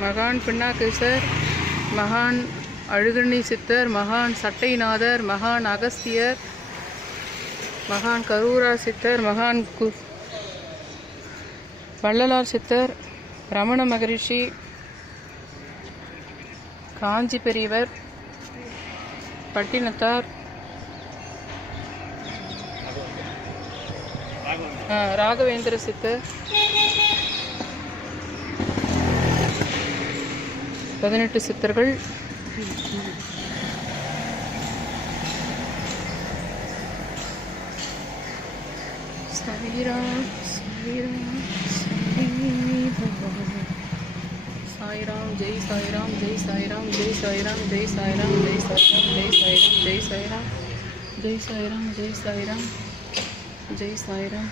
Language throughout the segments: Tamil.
மகான் பின்னாகேசர் மகான் அழுகண்ணி சித்தர் மகான் சட்டைநாதர் மகான் அகஸ்தியர் மகான் கரூரா சித்தர் மகான் கு வள்ளலார் சித்தர் ரமண மகரிஷி காஞ்சி பெரியவர் பட்டினத்தார் ராகவேந்திர சித்தர். பதினெட்டு சித்தர்கள் சாய்ராம் சாய்ராம் சாய்ராம் ஜெய் சாய்ராம் ஜெய் சாய்ராம் ஜெய் சாய்ராம் ஜெய் சாய்ராம் ஜெய் சாய்ராம் ஜெய் சாய்ராம் ஜெய் சாய்ராம் ஜெய் சாய்ராம் ஜெய் சாய்ராம் ஜெய் சாய்ராம்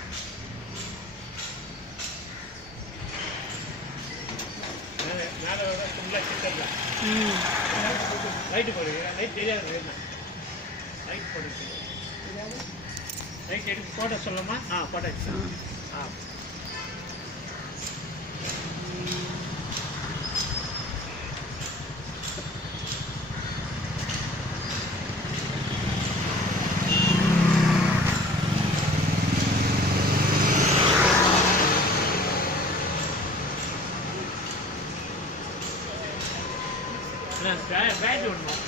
லைட்டு போடுங்க லைட் தெரியாது. என்ன லைட் போடுங்க லைட் எடுத்து போட்டோ சொல்லலாமா ஆ போட்டாச்சு ஆ. That's right, right,